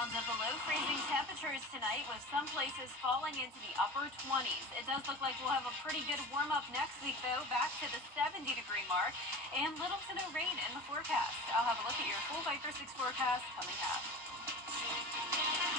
rounds of below freezing temperatures tonight, with some places falling into the upper 20s. It does look like we'll have a pretty good warm up next week, though, back to the 70-degree mark, and little to no rain in the forecast. I'll have a look at your full Viper 6 forecast coming up.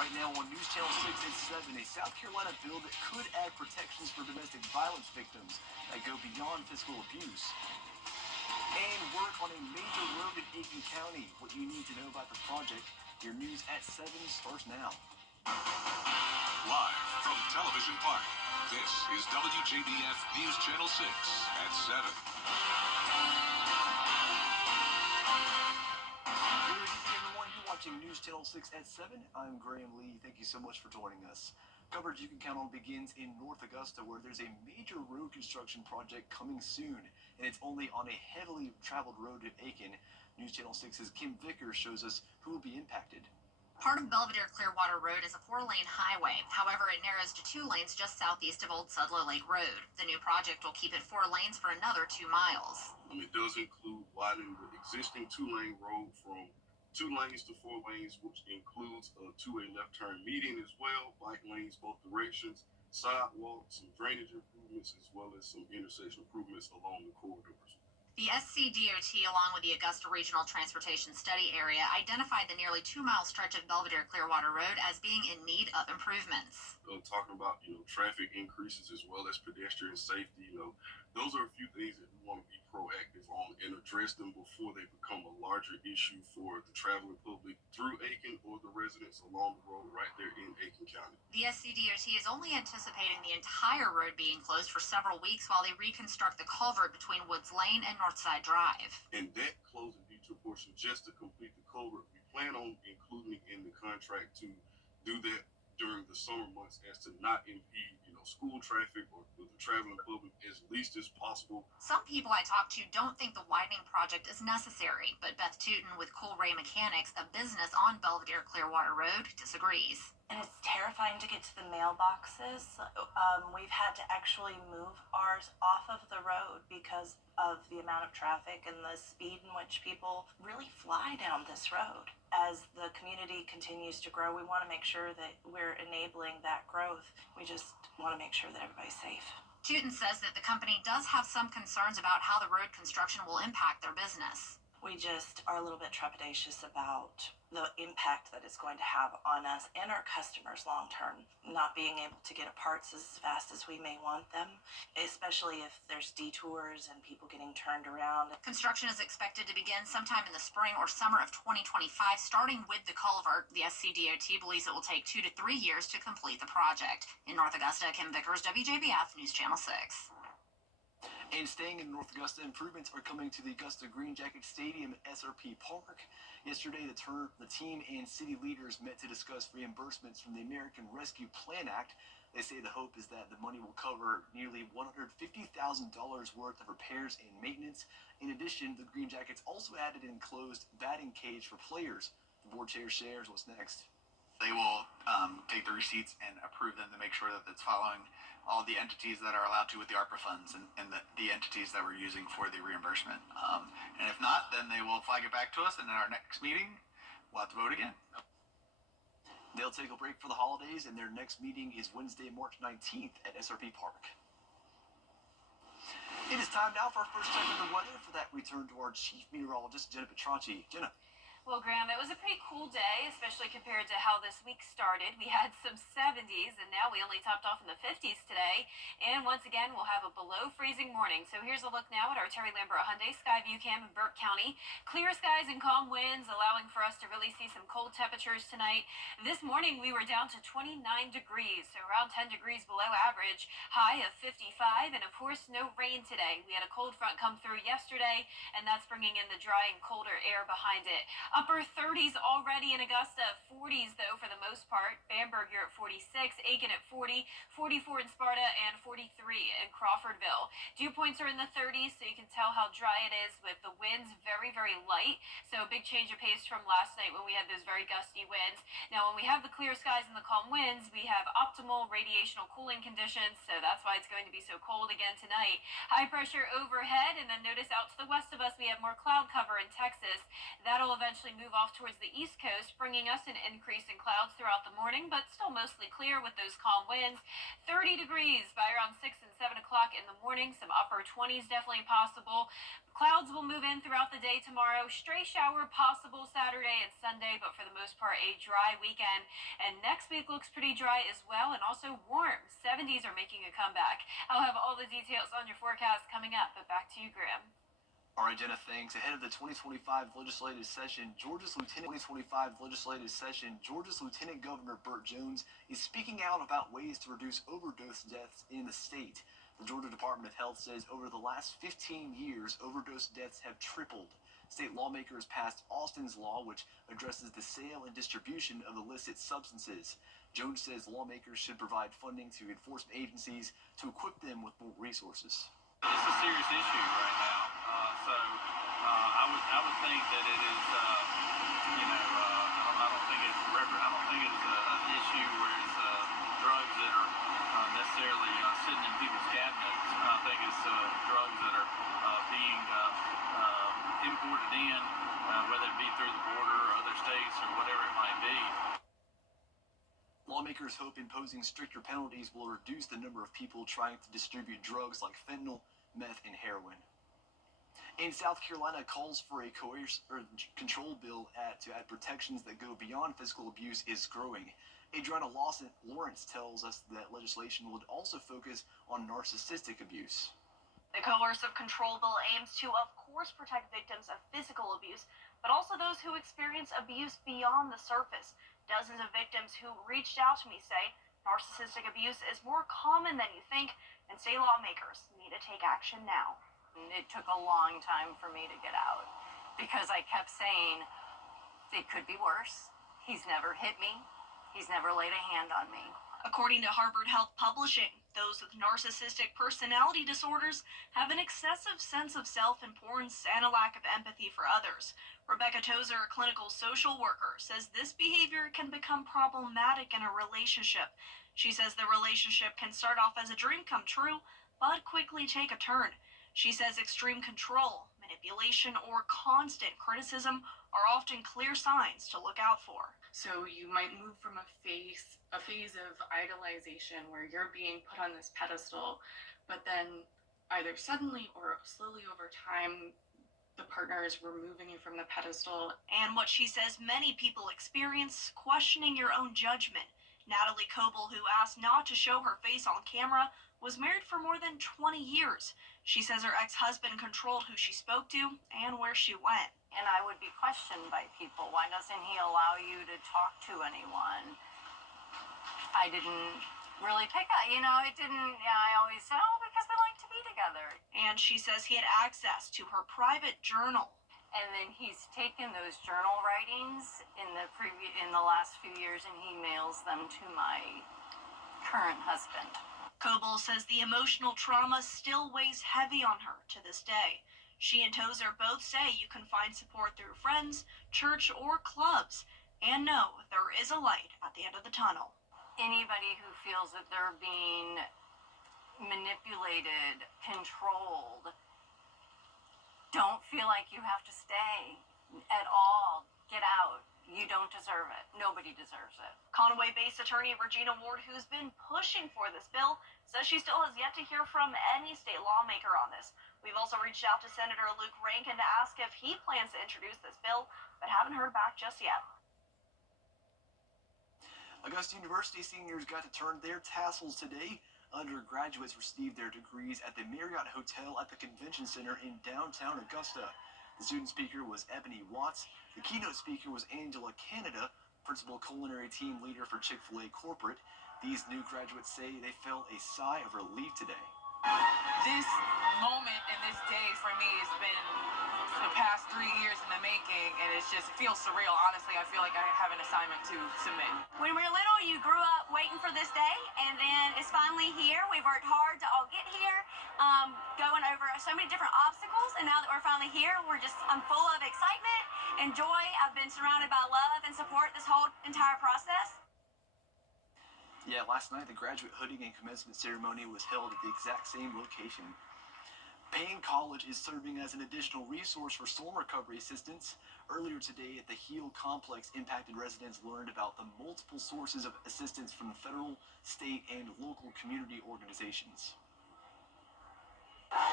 Right now on News Channel 6 at 7, a South Carolina bill that could add protections for domestic violence victims that go beyond physical abuse. And work on a major road in Aiken County. What you need to know about the project. Your news at 7 starts now. Live from Television Park, this is WJBF News Channel 6 at 7. Good evening, everyone. You're watching News Channel 6 at 7. I'm Graham Lee. Thank you so much for joining us. Coverage you can count on begins in North Augusta, where there's a major road construction project coming soon, and it's only on a heavily traveled road in Aiken. News Channel 6's Kim Vickers shows us who will be impacted. Part of Belvedere-Clearwater Road is a 4-lane highway. However, it narrows to 2 lanes just southeast of Old Sudlow Lake Road. The new project will keep it 4 lanes for another 2 miles. It does include widening the existing 2-lane road from 2 lanes to 4 lanes, which includes a 2-way left turn median as well, bike lanes both directions, sidewalks, some drainage improvements, as well as some intersection improvements along the corridors. The SCDOT, along with the Augusta Regional Transportation Study Area, identified the nearly 2-mile stretch of Belvedere-Clearwater Road as being in need of improvements. Talking about, traffic increases as well as pedestrian safety, those are a few things that we want to be proactive on and address them before they become a larger issue for the traveling public through Aiken or the residents along the road right there in Aiken County. The SCDOT is only anticipating the entire road being closed for several weeks while they reconstruct the culvert between Woods Lane and Northside Drive. And that closing detour portion, just to complete the culvert, we plan on including in the contract to do that during the summer months as to not impede, school traffic or the traveling public as least as possible. Some people I talked to don't think the widening project is necessary, but Beth Tootin with Cool Ray Mechanics, a business on Belvedere-Clearwater Road, disagrees. And it's terrifying to get to the mailboxes. We've had to actually move ours off of the road because of the amount of traffic and the speed in which people really fly down this road. As the community continues to grow, we want to make sure that we're enabling that growth. We just want to make sure that everybody's safe. Tootin says that the company does have some concerns about how the road construction will impact their business. We just are a little bit trepidatious about the impact that it's going to have on us and our customers long term, not being able to get parts as fast as we may want them, especially if there's detours and people getting turned around. Construction is expected to begin sometime in the spring or summer of 2025, starting with the culvert. The SCDOT believes it will take 2 to 3 years to complete the project. In North Augusta, Kim Vickers, WJBF News Channel 6. And staying in North Augusta, improvements are coming to the Augusta Green Jacket Stadium at SRP Park. Yesterday, the team and city leaders met to discuss reimbursements from the American Rescue Plan Act. They say the hope is that the money will cover nearly $150,000 worth of repairs and maintenance. In addition, the Green Jackets also added an enclosed batting cage for players. The board chair shares what's next. They will take the receipts and approve them to make sure that it's following all the entities that are allowed to with the ARPA funds and the entities that we're using for the reimbursement. And if not, then they will flag it back to us, and in our next meeting, we'll have to vote again. They'll take a break for the holidays, and their next meeting is Wednesday, March 19th at SRP Park. It is time now for our first check of the weather. For that, we turn to our chief meteorologist, Jenna Petracci. Jenna. Well, Graham, it was a pretty cool day, especially compared to how this week started. We had some 70s, and now we only topped off in the 50s today. And once again, we'll have a below freezing morning. So here's a look now at our Terry Lambert Hyundai Skyview Cam in Burke County. Clear skies and calm winds, allowing for us to really see some cold temperatures tonight. This morning, we were down to 29 degrees, so around 10 degrees below average, high of 55, and of course, no rain today. We had a cold front come through yesterday, and that's bringing in the dry and colder air behind it. Upper 30s already in Augusta, 40s though for the most part. Bamberg, you're at 46, Aiken at 40, 44 in Sparta, and 43 in Crawfordville. Dew points are in the 30s, so you can tell how dry it is with the winds very, very light. So a big change of pace from last night when we had those very gusty winds. Now, when we have the clear skies and the calm winds, we have optimal radiational cooling conditions, so that's why it's going to be so cold again tonight. High pressure overhead, and then notice out to the west of us, we have more cloud cover in Texas. That'll eventually actually move off towards the east coast, bringing us an increase in clouds throughout the morning, but still mostly clear with those calm winds. 30 degrees by around 6 and 7 o'clock in the morning. Some upper 20s definitely possible. Clouds will move in throughout the day tomorrow. Stray shower possible Saturday and Sunday, but for the most part, a dry weekend. And next week looks pretty dry as well, and also warm. 70s are making a comeback. I'll have all the details on your forecast coming up, but back to you, Graham. All right, Jenna, thanks. Ahead of the 2025 legislative session, Georgia's Lieutenant Governor Burt Jones is speaking out about ways to reduce overdose deaths in the state. The Georgia Department of Health says over the last 15 years, overdose deaths have tripled. State lawmakers passed Austin's law, which addresses the sale and distribution of illicit substances. Jones says lawmakers should provide funding to enforcement agencies to equip them with more resources. It's a serious issue right now. I would think that it is, I don't think it's an issue where it's drugs that are necessarily sitting in people's cabinets. I think it's drugs that are being imported in, whether it be through the border or other states or whatever it might be. Lawmakers hope imposing stricter penalties will reduce the number of people trying to distribute drugs like fentanyl, meth, and heroin. In South Carolina, calls for a control bill to add protections that go beyond physical abuse is growing. Adriana Lawrence tells us that legislation would also focus on narcissistic abuse. The coercive control bill aims to, of course, protect victims of physical abuse, but also those who experience abuse beyond the surface. Dozens of victims who reached out to me say narcissistic abuse is more common than you think, and state lawmakers need to take action now. It took a long time for me to get out because I kept saying, it could be worse. He's never hit me. He's never laid a hand on me. According to Harvard Health Publishing, those with narcissistic personality disorders have an excessive sense of self-importance and a lack of empathy for others. Rebecca Tozer, a clinical social worker, says this behavior can become problematic in a relationship. She says the relationship can start off as a dream come true, but quickly take a turn. She says extreme control, manipulation, or constant criticism are often clear signs to look out for. So you might move from a phase of idolization where you're being put on this pedestal, but then either suddenly or slowly over time, the partner is removing you from the pedestal. And what she says many people experience, questioning your own judgment. Natalie Coble, who asked not to show her face on camera, was married for more than 20 years. She says her ex-husband controlled who she spoke to and where she went. And I would be questioned by people. Why doesn't he allow you to talk to anyone? I didn't really pick up, I always said, because we like to be together. And she says he had access to her private journal. And then he's taken those journal writings in the last few years and he mails them to my current husband. Coble says the emotional trauma still weighs heavy on her to this day. She and Tozer both say you can find support through friends, church, or clubs, and know there is a light at the end of the tunnel. Anybody who feels that they're being manipulated, controlled, don't feel like you have to stay at all. Get out. You don't deserve it. Nobody deserves it. Conway-based attorney Regina Ward, who's been pushing for this bill, says she still has yet to hear from any state lawmaker on this. We've also reached out to Senator Luke Rankin to ask if he plans to introduce this bill, but haven't heard back just yet. Augusta University seniors got to turn their tassels today. Undergraduates received their degrees at the Marriott Hotel at the Convention Center in downtown Augusta. The student speaker was Ebony Watts. The keynote speaker was Angela Canada, principal culinary team leader for Chick-fil-A Corporate. These new graduates say they felt a sigh of relief today. This moment and this day for me has been the past 3 years in the making, and it feels surreal. Honestly, I feel like I have an assignment to submit. When we were little, you grew up waiting for this day, and then it's finally here. We've worked hard to all get here, going over so many different obstacles, and now that we're finally here, I'm full of excitement and joy. I've been surrounded by love and support this whole entire process. Yeah, last night the graduate hooding and commencement ceremony was held at the exact same location. Payne College is serving as an additional resource for storm recovery assistance. Earlier today at the Heal Complex, impacted residents learned about the multiple sources of assistance from the federal, state, and local community organizations.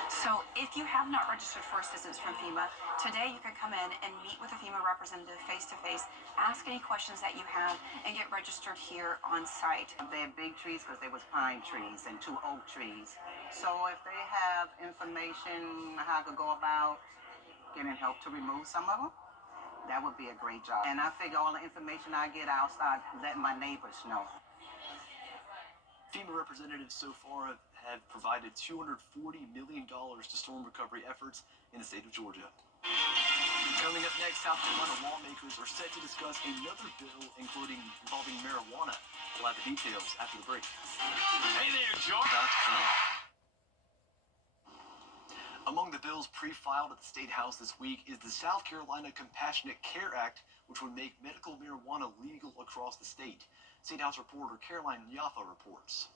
So if you have not registered for assistance from FEMA, today you can come in and meet with a FEMA representative face-to-face, ask any questions that you have, and get registered here on site. They're big trees because they was pine trees and 2 oak trees. So if they have information how to go about getting help to remove some of them, that would be a great job. And I figure all the information I get, I'll start letting my neighbors know. FEMA representatives so far have provided $240 million to storm recovery efforts in the state of Georgia. Coming up next, South Carolina lawmakers are set to discuss another bill involving marijuana. We'll have the details after the break. Hey there, Georgia.com. Among the bills pre-filed at the State House this week is the South Carolina Compassionate Care Act, which would make medical marijuana legal across the state. State House reporter Caroline Yaffa reports.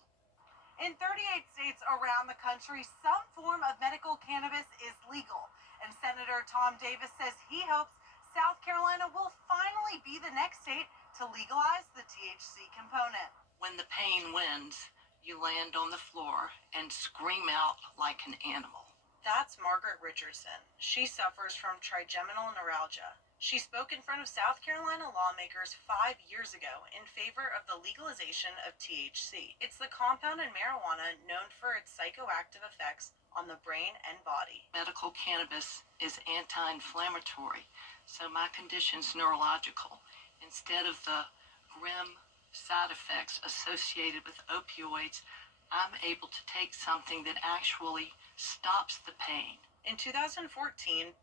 In 38 states around the country, some form of medical cannabis is legal. And Senator Tom Davis says he hopes South Carolina will finally be the next state to legalize the THC component. When the pain wins, you land on the floor and scream out like an animal. That's Margaret Richardson. She suffers from trigeminal neuralgia. She spoke in front of South Carolina lawmakers 5 years ago in favor of the legalization of THC. It's the compound in marijuana known for its psychoactive effects on the brain and body. Medical cannabis is anti-inflammatory, so my condition's neurological. Instead of the grim side effects associated with opioids, I'm able to take something that actually stops the pain. In 2014,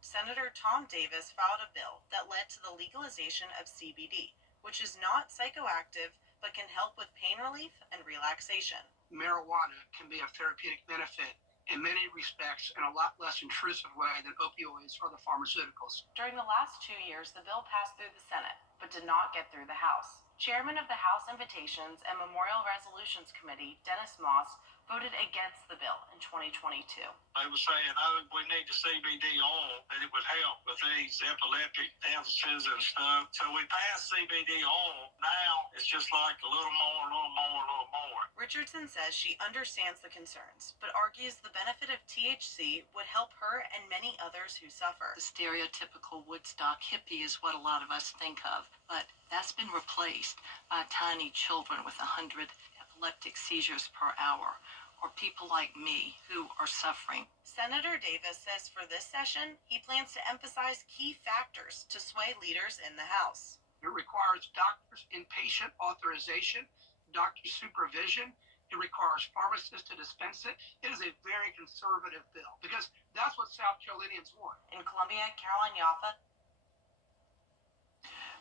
Senator Tom Davis filed a bill that led to the legalization of CBD, which is not psychoactive but can help with pain relief and relaxation. Marijuana can be a therapeutic benefit in many respects in a lot less intrusive way than opioids or the pharmaceuticals. During the last 2 years, the bill passed through the Senate, but did not get through the House. Chairman of the House Invitations and Memorial Resolutions Committee, Dennis Moss, voted against the bill in 2022. They were saying, oh, we need the CBD oil, and it would help with these epileptic episodes and stuff. So we passed CBD oil. Now it's just like a little more, a little more, a little more. Richardson says she understands the concerns, but argues the benefit of THC would help her and many others who suffer. The stereotypical Woodstock hippie is what a lot of us think of, but that's been replaced by tiny children with 100 epileptic seizures per hour, or people like me who are suffering. Senator Davis says for this session, he plans to emphasize key factors to sway leaders in the House. It requires doctors' inpatient authorization, doctor supervision. It requires pharmacists to dispense it. It is a very conservative bill because that's what South Carolinians want. In Columbia, Caroline Yaffa.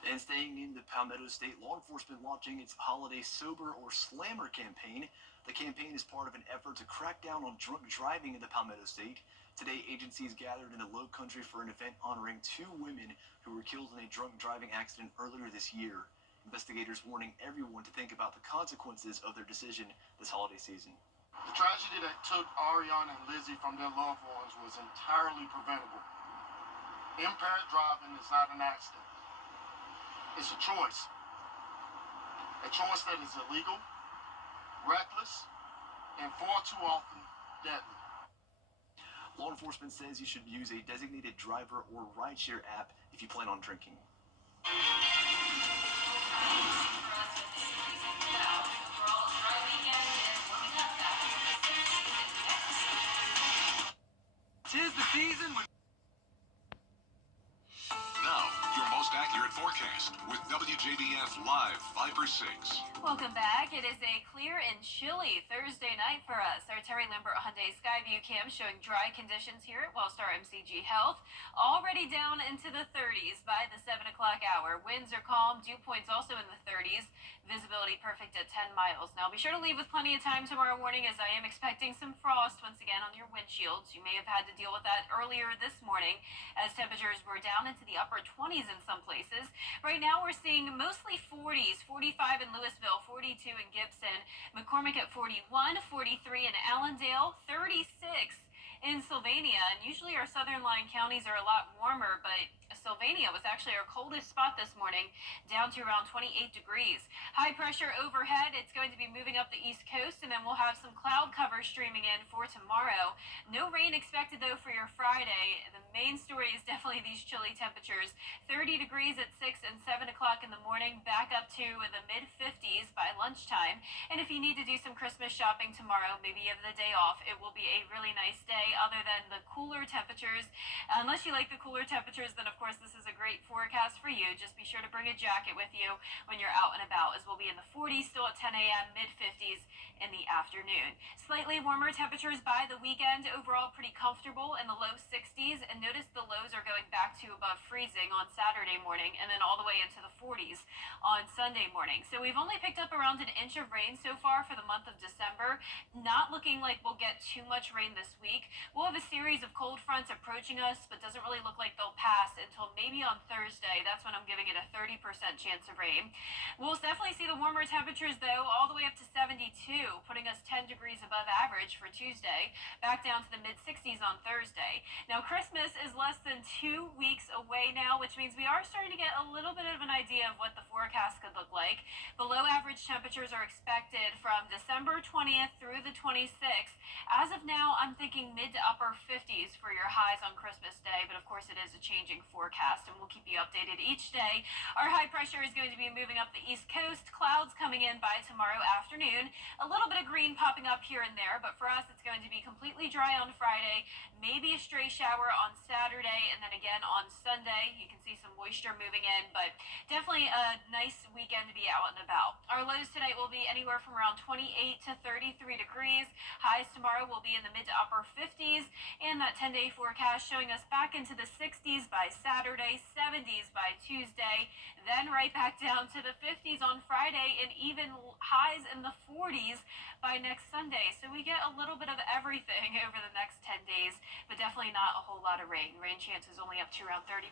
And staying in the Palmetto State, law enforcement launching its Holiday Sober or Slammer campaign. The campaign is part of an effort to crack down on drunk driving in the Palmetto State. Today, agencies gathered in the Low Country for an event honoring 2 women who were killed in a drunk driving accident earlier this year. Investigators warning everyone to think about the consequences of their decision this holiday season. The tragedy that took Ariana and Lizzie from their loved ones was entirely preventable. Impaired driving is not an accident. It's a choice that is illegal, reckless, and far too often deadly. Law enforcement says you should use a designated driver or rideshare app if you plan on drinking. Tis the season when... Now, your most accurate forecast with WJBF Live Viper 6. Welcome back. It is a clear and chilly Thursday night for us. Our Terry Lambert Hyundai Skyview cam showing dry conditions here at Wellstar MCG Health. Already down into the 30s by the 7 o'clock hour. Winds are calm. Dew points also in the 30s. Visibility perfect at 10 miles. Now be sure to leave with plenty of time tomorrow morning as I am expecting some frost once again on your windshields. You may have had to deal with that earlier this morning as temperatures were down into the upper 20s in some places. Right now we're seeing mostly 40s, 45 in Louisville, 42 in Gibson, McCormick at 41, 43 in Allendale, 36 in Sylvania. And usually our southern line counties are a lot warmer, but Sylvania was actually our coldest spot this morning, down to around 28 degrees. High pressure overhead, it's going to be moving up the east coast, and then we'll have some cloud cover streaming in for tomorrow. No rain expected though for your Friday. The main story is definitely these chilly temperatures. 30 degrees at 6 and 7 o'clock in the morning, back up to the mid 50s by lunchtime. And if you need to do some Christmas shopping tomorrow, maybe you have the day off, it will be a really nice day other than the cooler temperatures. Unless you like the cooler temperatures, then of course this is a great forecast for you. Just be sure to bring a jacket with you when you're out and about, as we'll be in the 40s still at 10 a.m., mid 50s in the afternoon. Slightly warmer temperatures by the weekend. Overall pretty comfortable in the low 60s, and notice the lows are going back to above freezing on Saturday morning and then all the way into the 40s on Sunday morning. So we've only picked up around an inch of rain so far for the month of December. Not looking like we'll get too much rain this week. We'll have a series of cold fronts approaching us, but doesn't really look like they'll pass until maybe on Thursday. That's when I'm giving it a 30% chance of rain. We'll definitely see the warmer temperatures though, all the way up to 72, putting us 10 degrees above average for Tuesday, back down to the mid 60s on Thursday. Now Christmas is less than 2 weeks away now, which means we are starting to get a little bit of an idea of what the forecast could look like. Below average temperatures are expected from December 20th through the 26th. As of now, I'm thinking mid to upper 50s for your highs on Christmas Day, but of course it is a changing forecast and we'll keep you updated each day. Our high pressure is going to be moving up the east coast, clouds coming in by tomorrow afternoon. A little bit of green popping up here and there, but for us it's going to be completely dry on Friday, maybe a stray shower on Saturday, and then again on Sunday. You can see some moisture moving in, but definitely a nice weekend to be out and about. Our lows tonight will be anywhere from around 28 to 33 degrees. Highs tomorrow will be in the mid to upper 50s, and that 10-day forecast showing us back into the 60s by Saturday, 70s by Tuesday, then right back down to the 50s on Friday, and even highs in the 40s by next Sunday. So we get a little bit of everything over the next 10 days, but definitely not a whole lot of rain. Rain chances only up to around 30%.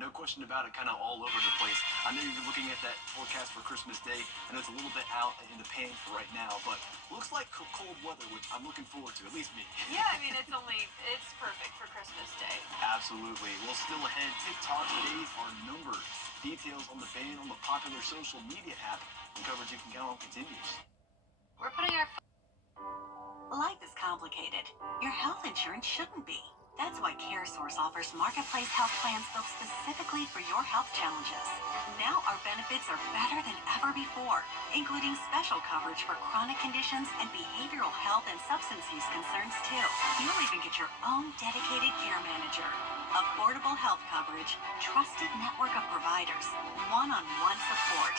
No question about it, kind of all over the place. I know you're looking at that forecast for Christmas Day, and it's a little bit out in the pan for right now, but looks like cold weather, which I'm looking forward to, at least me. Yeah, I mean, it's perfect for Christmas Day. Absolutely. Well, still ahead, TikTok's days are numbered. Details on the ban on the popular social media app and coverage you can count on continues. We're putting our Life is complicated. Your health insurance shouldn't be. That's why CareSource offers marketplace health plans built specifically for your health challenges. Now our benefits are better than ever before, including special coverage for chronic conditions and behavioral health and substance use concerns too. You'll even get your own dedicated care manager. Affordable health coverage, trusted network of providers, one-on-one support.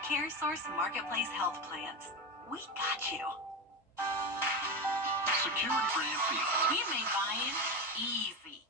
CareSource Marketplace Health Plans. We got you. Security brand fee. We made buying easy.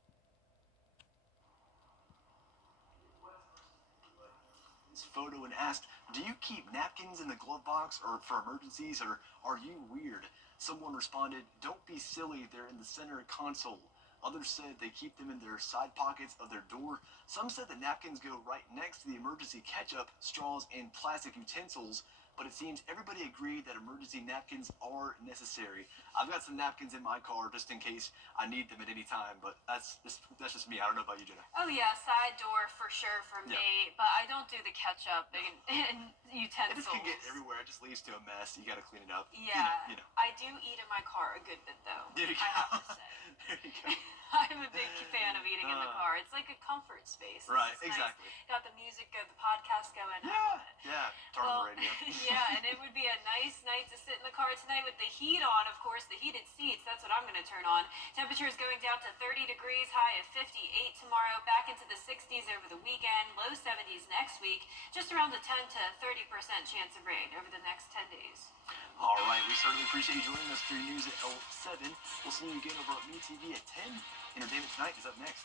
This photo and asked, do you keep napkins in the glove box or for emergencies, or are you weird? Someone responded, don't be silly, they're in the center console. Others said they keep them in their side pockets of their door. Some said the napkins go right next to the emergency ketchup, straws, and plastic utensils. But it seems everybody agreed that emergency napkins are necessary. I've got some napkins in my car just in case I need them at any time, but that's just me. I don't know about you, Jenna. Oh yeah, side door for sure for me, but I don't do the ketchup and utensils. It just can get everywhere. It just leads to a mess. You got to clean it up. Yeah, you know. I do eat in my car a good bit though. There you I have go. to say. There you go. I'm a big fan of eating in the car. It's like a comfort space. Right, It's nice. exactly. Got the music, got the podcast going. Yeah, turn on the radio. Yeah, and it would be a nice night to sit in the car tonight with the heat on, of course, the heated seats. That's what I'm going to turn on. Temperatures going down to 30 degrees, high of 58 tomorrow, back into the 60s over the weekend, low 70s next week, just around a 10 to 30% chance of rain over the next 10 days. All right, we certainly appreciate you joining us for your news at 7. We'll see you again over at MeTV at 10. Entertainment Tonight is up next.